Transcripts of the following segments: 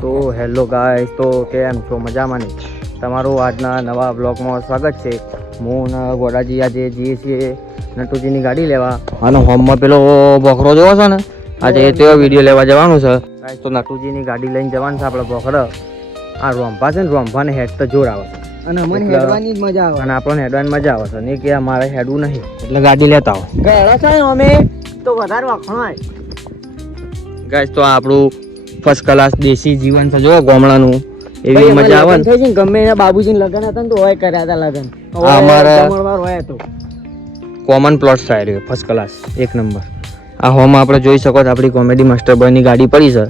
તો hello guys, તો કેમ છો? મજામાં ને? તમારું આજના નવા બ્લોગમાં સ્વાગત છે. હું ને ગોડાજી આજે જઈએ છીએ નટુજીની ગાડી લેવા. અને હોમમાં પેલો બોખરો જોવો છે ને, આજે તેવો વિડીયો લેવા જવાનું છે ગાઈસ. તો નટુજીની ગાડી લઈને જવાનું છે આપણે બોખરો. આ રોંભા છે ને, રોંભાને હેડ તો જોર આવે છે અને અમને હેડવાની જ મજા આવે અને આપણને હેડવાની મજા આવે છે. નહીં કે મારે હેડવું નહીં એટલે ગાડી લેતા આવો ગયા છે અમે તો વધારે વખણાય ગાઈસ. તો આપણું ફર્સ્ટ ક્લાસ દેશી જીવન છે જો ગામડાનું, એવી મજા આવે ને. ગમે એના બાબુજીને લગન હતા ને તો હોય કર્યા હતા લગન. અમારા હોય તો common plot side first class એક નંબર. આ હોમ આપણે જોઈ શકો છો આપણી કોમેડી માસ્ટર બોયની ગાડી પડી છે.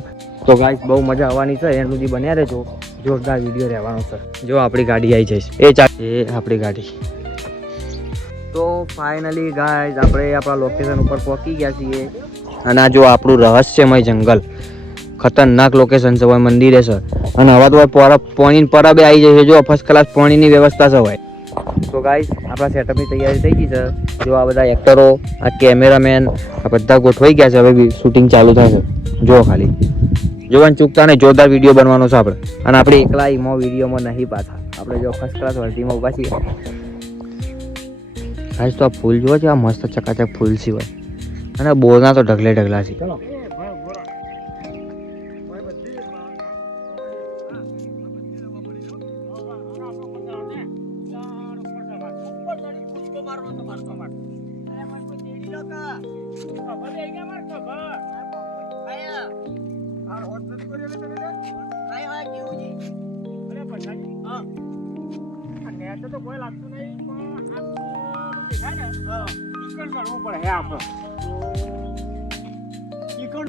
તો ગાઈસ બહુ મજા આવવાની છે, એન્ડ સુધી બન્યા રહેજો, જોરદાર વિડીયો રહેવાનો છે. જો આપણી ગાડી આવી જઈશ એ આપણી ગાડી. તો ફાઇનલી ગાઈસ આપણે આપણા લોકેશન ઉપર પહોંચી ગયા છીએ. અને આ જો આપણું રહસ્યમય જંગલ, ખતરનાક લોકેશન છે, હોય મંદિરે છે. અને હવે તો પાણી પરબે આવી જાય છે. જો ફર્સ્ટ ક્લાસ પાણીની વ્યવસ્થા છે હોય. તો ગાઈસ આપણા સેટઅપની તૈયારી થઈ ગઈ છે. જો આ બધા એક્ટરો, આ કેમેરામેન, આ બધા ગોઠવાઈ ગયા છે. હવે શૂટિંગ ચાલુ થશે. જો ખાલી જોવાનું ચૂકતા નહીં, જોરદાર વિડીયો બનવાનો છે આપણે. અને આપણે એકલા એમાં વિડીયોમાં નહીં પાછા, આપણે જો ફર્સ્ટ ક્લાસ વર્ધીમાં ઉભા છીએ. ગાઈસ તો આ ફૂલ જોવો છે, આ મસ્ત ચકાચક ફૂલ સિવાય. અને બોરના તો ઢગલે ઢગલા છે.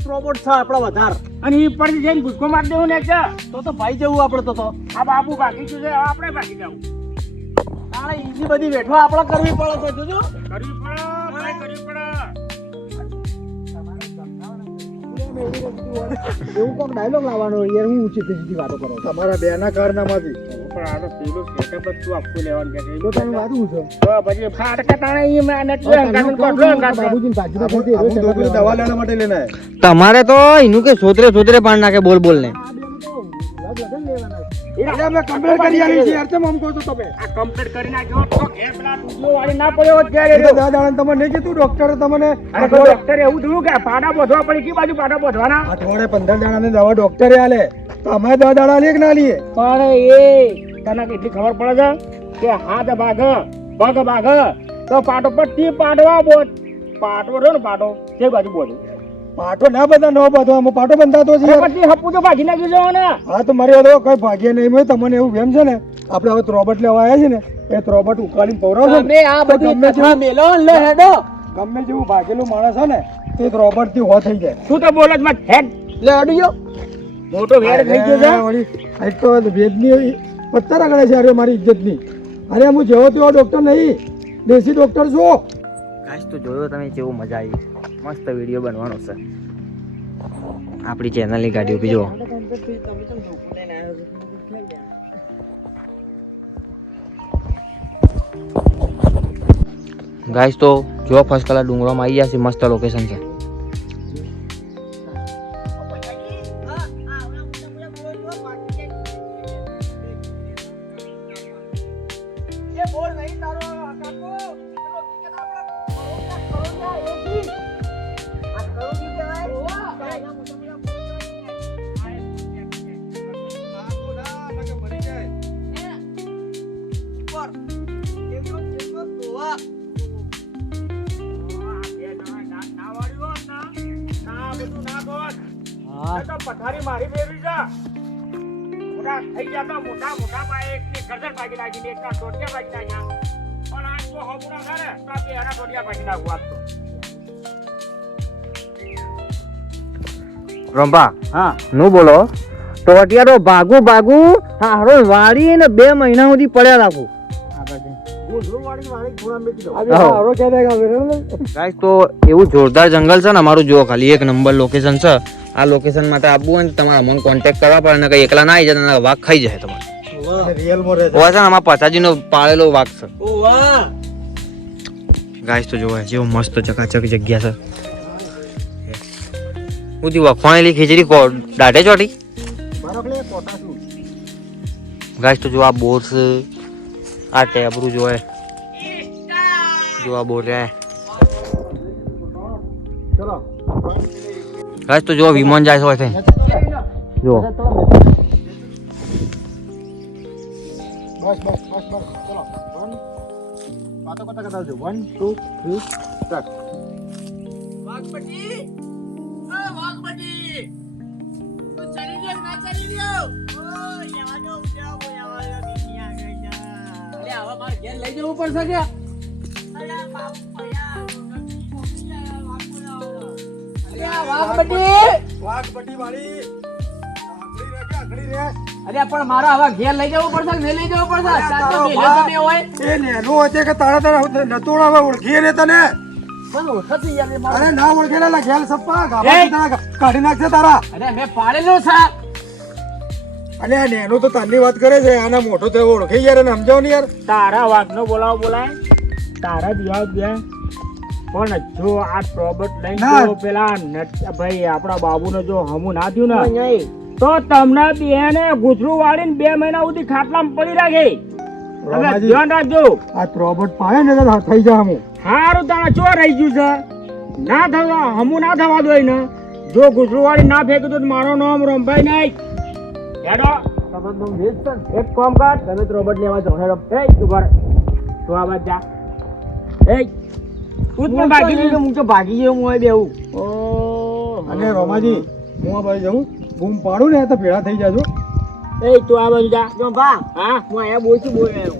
રોબોટ છે આપડે વધારે અને ઈ પર જઈને ગુસ્કો મારી દેવું ને તો ભાઈ જવું આપડે તો આ બાબુ બાકી છે, આપણે બાકી જવું. તારે ઈજી બધી બેઠો આપણે કરવી પડે તો જોજો કરવી પડે. એવું કોક ડાયલોગ લાવવાનો યાર, હું ઊંચી સીધી વાતો કરો તમારા બે ના કારનામાંથી. પણ આ તો પેલો સેટઅપ જ તું આપકો લેવાનું કે તો તને વાતું છે તો પછી ફાટકા તાણે ઈ મે નથી બાબુજી ભાજીમાં ખોટી હું ડોકરી દવા લેવા માટે લેના હે. તમારે તો એનું કે સોતરે પાડ નાખે બોલ ને. એટલે અમે કમ્પ્લીટ કરી આલી છે યાર, તમે કહો છો તમે આ કમ્પ્લીટ કરી નાખ્યો તો ઘેર પેલા ટુકડો વાળી ના પડ્યો ત્યારે એ દાદાને તમને નહીં કીધું ડોક્ટરે તમને? અરે ડોક્ટરે એવું થયું કે પાડા બોધવા પડી, કી બાજુ પાડા બોધવાના? અઠવાડિયે 15 દાડાની દવા ડોક્ટરે આલે તો અમે 10 દાડા લે કે ના લીએ? પણ એ તને કેટલી ખબર પડે છે કે હાથ ભાગ પગ ભાગ તો પાટો પટ્ટી પાડવા બોધ પાટો રહ્યો ને પાટો તે બાજુ બોધ પાટો ના બધા ન બધો પાટો બંધાતો છે પછી હપુ તો ભાગી નાખી જવો ને. હા તો મારી તો કઈ ભાગ્ય નહીં મેં તમને એવું કેમ છે ને, આપણે હવે રોબોટ લેવા આવ્યા છે ને, એ રોબોટ ઉકાળીને પવરાવશો ને આ બધું કથા મેલો લે હેડો. ગમે જેવું ભાગેલું માણસ છે ને તે રોબોટ થી હો થઈ જાય. શું તો બોલ જ મત હેડ લે અડ્યો મોટો વેડ થઈ ગયો છે વળી. આ તો વેદની પત્તા રગડે છે. અરે મારી ઇજ્જત ની. અરે હું જેવો તેવો ડોક્ટર નહીં, દેશી ડોક્ટર છું. ગાઈસ તો જોયો તમે કેવું મજા આવી, મસ્ત વિડીયો બનવાનો છે. આપણી ચેનલની ગાડી ઉભી જુઓ. ગાઈસ તો જો ફર્સ્ટ ક્લાસ ડુંગરોમાં આવી ગયા છે, મસ્ત લોકેશન છે. પથારી મારી ફેરવી છે. મોટા થઈ ગયા તો મોટા પાયે એક ગરદર ભાગી નાખી, એક ટોટિયા ભાગી નાખ્યા. પણ આ તો હબુના ઘરે તો આ એના ટોટિયા ભાગી નાખું આજ તો. રંભા હા નું બોલો. ટોટિયા તો ભાગું હારો વાળી ને 2 મહિના સુધી પડ્યા રાખું. ગાઈસ તો એવું જોરદાર જંગલ છે ને અમારું. જો ખાલી એક નંબર લોકેશન છે. આ લોકેશન માટે આવવું હોય ને તમારે અમને કોન્ટેક્ટ કરવા પડે ને, કઈ એકલા ના આવી જાય વાઘ ખાઈ જાય તમારે. અમારા પચાજીનો પાળેલો વાઘ છે. ગાઈસ તો જોવા જેવો મસ્ત ચકાચક જગ્યા છે. હું તી વખવાણેલી ખીચડી દાઢે ચોટી ગાઈસ તો જો આ બોર છે, આ ટેબરું જો હે, જો આ બોર હે ગાઈસ તો જો વિમાન જાય છે હોય થઈ જો બસ બસ બસ બસ ચલો વાતો કરતા કરતા આવજો 1 2 3 સ્ટાર્ટ વાઘપટ્ટી તું ચલી ગયો ના ચલી ગયો ઓ યાવાજો યાવાજો બીજી આ ગઈ જા અરે હવે મારે ઘેર લઈ જવું પડશે કે અરે બાપુ પયા વાઘપટ્ટી વાળી આખડી રે અરે પણ મારા હવે ઘેર લઈ જવું પડશે કે નહીં લઈ જવું પડશે ચાલ તો મેલે તમે હોય એ નેનો હતે કે તારા નતોડ હવે ઓળખી રે તને પણ ઓળખતી યાર મારા અરે ના ઓળખેલા ઘેલ સપ્પા ગાવા તારા કાઢી નાખશે તારા અરે મેં પાડેલો છે અને આ નેનો તો તારની વાત કરે છે આના મોટો થયો ઓળખી યાર અને સમજાવ ને યાર તારા વાઘનો બોલાય તારા દિયા દે પણ જો આ પ્રોબટ લઈને ના. જો પેલા ભાઈ આપણા બાબુને જો હમું ના થયું ને તો તમને બેને ગુથરું વાળીને 2 મહિના સુધી ખાટલામાં પડી રાખે તમે રોમાજી. ધ્યાન રાખજો આ રોબોટ પાડે ને તો થઈ જા હું હારું તારા ચો રહી ગયું છે ના થવા હમું ના થવા દો ને જો ગુથરું વાળી ના ફેંક્યું તો મારો નામ રમભાઈ નહીં હેડો એક કામ કર તમે રોબોટ લેવા જાઓ હેડો એ ઉભા રહે. તું આ બાજુ જા એ તું જ પણ ભાગી ગયો હું તો ભાગી ગયો હું બેવું ઓ અને રોમાજી હું આ બાજુ જાઉં બૂમ પાડું ને તો ભેળા થઈ જાજો એ તું આ બાજુ જા જો ભા હા હું આયા બોલથી બોલ રહ્યો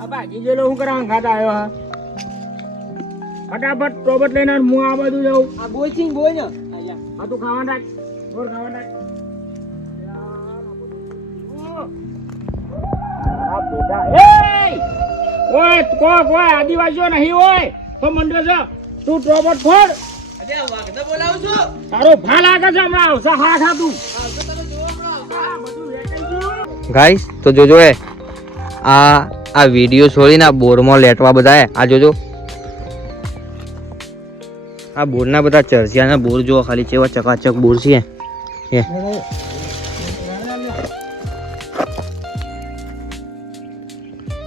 આ ભાગી ગયેલો હું કરવા ખાતા આવ્યો હા ફટાફટ રોબોટ લઈને આવ, હું આ બાજુ જાઉં આ બોલથી બોલ ને આયા આ તું ખાવા નાખ બોલ ખાવા નાખ આ બેટા એ ઓય કોઈ આદિવાસીઓ નહીં હોય તો મંડળ છે તું રોબોટ ફોડ અરે વાઘને બોલાવું છું તારો ભા લાગે છે હમણાં આવશે હા ખાતું આવતો તમે જોવો હમણાં. આ બધું વેચાઈ ગયું ગાઈસ તો જોજો એ આ વિડીયો છોડીને આ બોરમાં લેટવા બધા હે આ જોજો આ બોરના બધા ચરસિયાના બોર જો ખાલી કેવા ચકાચક બોર છે એ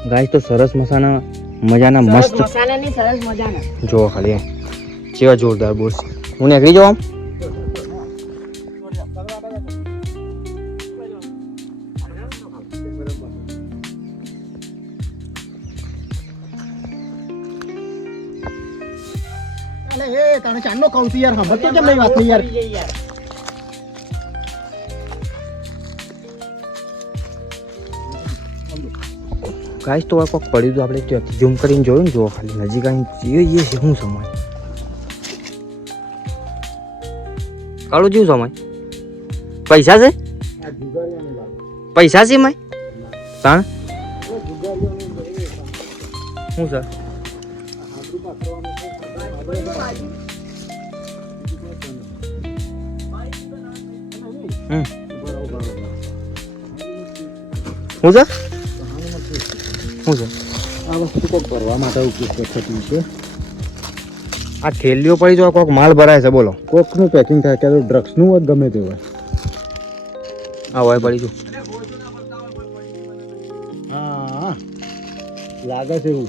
ગાઈસ તો સરસ મજાના મસ્ત મસાલાની સરસ મજાના જો ખાલી કેવા જોરદાર બોર છે હું નીકળી જાઉં આમ અલે એ તને ચાંદનો કહું છું યાર સમજતો કેમ નહીં વાત નહીં યાર ગાઈસ તો આ કોક પડ્યું તો આપણે ત્યાંથી ઝૂમ કરીને જોયું ને જો ખાલી નજીક આવીને એ છે શું સમય કાળું જેવું સમય પૈસા છે પૈસા છે મય તાણ શું સર શું સર શું છે આ વસ્તુ કોક ભરવા માટે ઉપયોગ થતી છે આ થેલીઓ પડી જો કોક માલ ભરાય છે બોલો કોકનું પેકિંગ થાય કે ડ્રગ્સનું હોય ગમે તે હોય આ હોય પડી છું હા લાગે છે એવું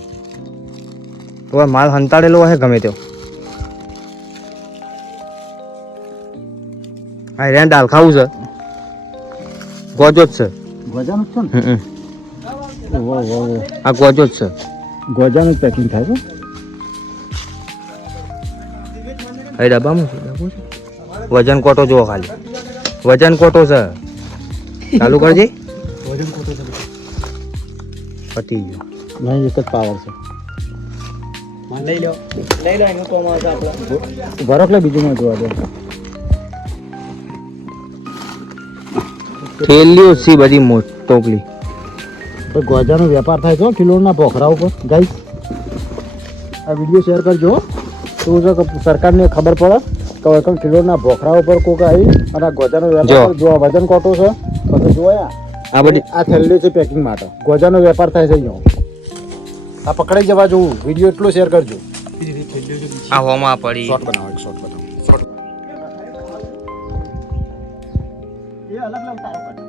તો માલ હંતાડેલો હશે ગમે તેવો આ રેન દાલ ખાવું છે ગોજો જ છે ગોજાનું જ છે ને વાહ વાહ વાહ આ ગોજો જ છે ગોજાનું જ પેકિંગ થાય છે એ ડબ્બામાં છે ડબ્બો છે વજન કોટો જુઓ ખાલી વજન કોટો છે ચાલુ કરજે વજન કોટો છે પતી ગયો નહીં એક જ પાવર છે લઈ લો એનું કોમ આવશે આપણે બરફ લે બીજું માં જોવા દે થેલીઓ છે બધી મોટોપલી તો ગોજાનો વેપાર થાય છે કિલોના પોખરા ઉપર ગાઈસ આ વિડીયો શેર કરજો તો સરકારને ખબર પડે કે હવે કિલોના ભોખરા ઉપર કોક આવી અને આ ગોજાનો વેપાર જો વજન કોટો છે પછી જોયા આ બધી આ થેલી છે પેકિંગ માટે ગોજાનો વેપાર થાય છે અહીંયા આ પકડાઈ જવા જોવું વિડીયો એટલો શેર કરજો આ હોમાં પડી શોર્ટ બનાવો એક શોર્ટ બનાવો અલગ લઉં તારો કટ.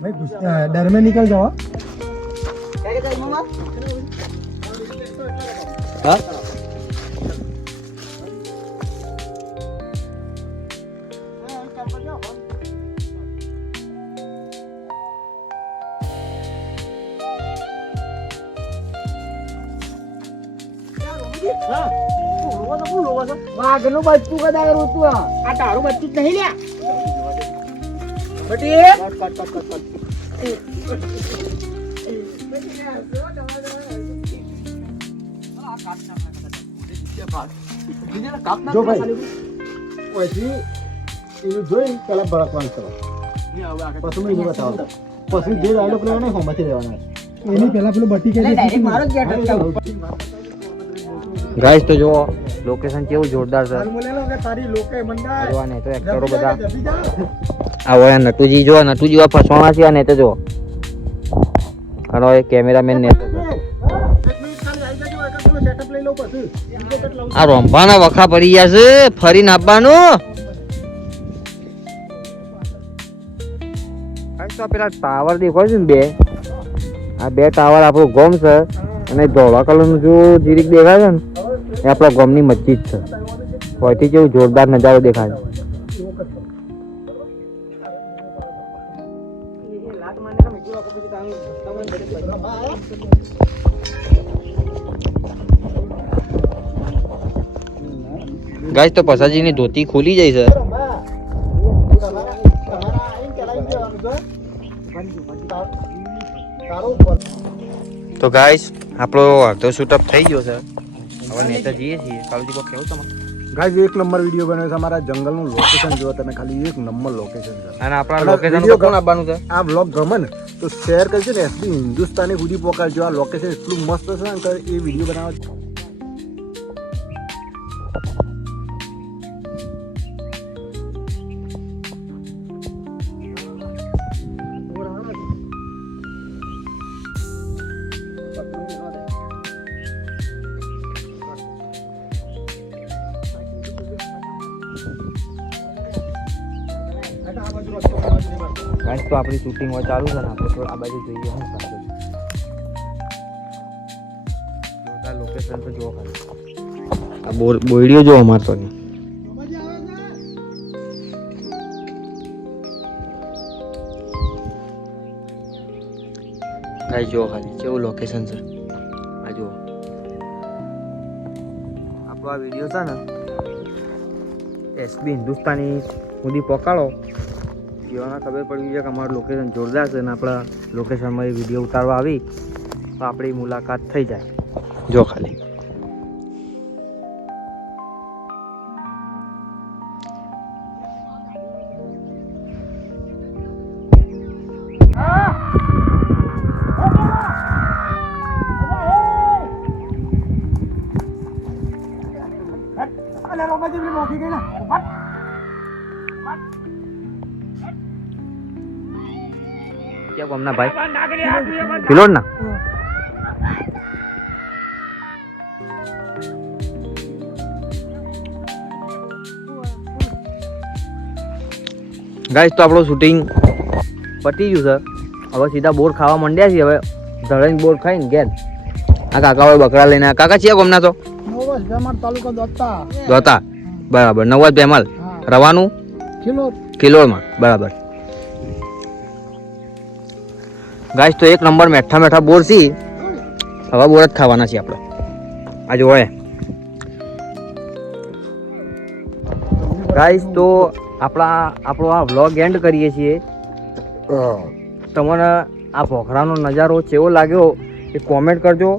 भाई डर में निकल जाओ. હા વાઘનું બચ્ચું કદાચ રોતું આ તારું બચ્ચું જ નહીં લ્યા જો ભાઈ પછી એવું જોઈ પેલા ભડકવાનું કરો પછી મેં બતાવો પછી જે ડાયલોગ લેવાનો હોમાંથી લેવાનો એની પેલા પેલું બટી કે ગાઈસ તો જો લોકેશન કેવું જોરદાર છે તારી લોકે મંડા જોવા ને તો એક્ટરો બધા આ વયા નટુજી જો નટુજી ફસવાના છે અને તો જો અને એ કેમેરામેન ને આ રોંભાના વખા પડી ગયા છે ફરીને આપવાનું તો પેલા ટાવર દેખાય છે ને બે આ બે ટાવર આપણું ગોમ છે અને ધોળા કલરનું જો જીરીક દેખાય છે ને એ આપણા ગોમની મસ્જિદ છે હોયથી કેવું જોરદાર નજારો દેખાય ગાઈસ તો પસાજીની ધોતી ખુલી જાય છે તો ગાઈસ આપણો અડધો શૂટઅપ થઈ ગયો છે હવે નેતા જઈએ છીએ કાલજી કો કેવું તમારે ગાઈસ એક નંબર વિડિયો બન્યો છે અમારા જંગલનું લોકેશન જો તમે ખાલી એક નંબર લોકેશન છે અને આપણા લોકેશન પર કોણ આવવાનું છે આ બ્લોગ ગમે ને તો શેર કરજો ને એસબી હિન્દુસ્તાની સુધી પહોંચાડજો આ લોકેશન એટલું મસ્ત છે ને કે એ વિડિયો બનાવવા ગાઈસ તો આપણી શૂટિંગ હોય ચાલુ છે ને આપણે થોડા આ બાજુ જોઈએ હું જોરદાર લોકેશન તો જોવો ખાલી આ બોયડીઓ જો અમાર તો નહીં ગાઈસ જો ખાલી કેવું લોકેશન છે આ જો આપણો આ વિડીયો છે ને એસબી હિન્દુસ્તાની સુધી પહોંચાડો એવાના ખબર પડી છે કે અમારું લોકેશન જોરદાર છે અને આપણા લોકેશનમાં એ વિડીયો ઉતારવા આવી તો આપણી મુલાકાત થઈ જાય જો ખાલી क्या हमना भाई किलोड ना गाइस तो આપણો શૂટિંગ પતી ગયું છે હવે સીધા બોર ખાવા માંડ્યા છીએ હવે ધળઈને બોર ખાઈને ઘેર આ કાકા હોય બકરા લઈને કાકા છે ગમના તો નવસ બેમાર તાલુકા દોતા બરાબર નવસ બેમાલ રવાનું કિલોડમાં બરાબર ગાઈસ તો એક નંબર મેઠા મેઠા બોર છે હવે બોર જ ખાવાના છે આપણે આજે હોય ગાઈસ તો આપણો આ વ્લોગ એન્ડ કરીએ છીએ. તમને આ ભોખરાનો નજારો કેવો લાગ્યો એ કોમેન્ટ કરજો,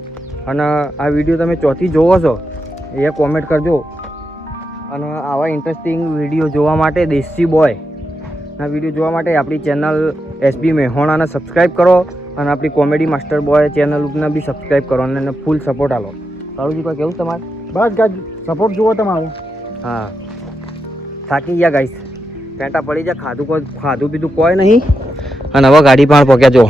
અને આ વિડીયો તમે ચોથી જોવો છો એ કોમેન્ટ કરજો. અને આવા ઇન્ટરેસ્ટિંગ વિડીયો જોવા માટે દેશી બોય ના વિડીયો જોવા માટે આપણી ચેનલ એસબી મેહોણાને સબસ્ક્રાઈબ કરો, અને આપણી કોમેડી માસ્ટર બોય ચેનલને બી સબસ્ક્રાઈબ કરો અને એને ફૂલ સપોર્ટ આલો. કાળુજી કોઈ કેવું તમારે? બસ ગાઈસ સપોર્ટ જુઓ તમારે. હા, થાકી ગયા ગાઈસ, પેટા પડી જાય, ખાધું પીધું કોઈ નહીં, અને હવે ગાડી પણ પહોંચ્યા જો.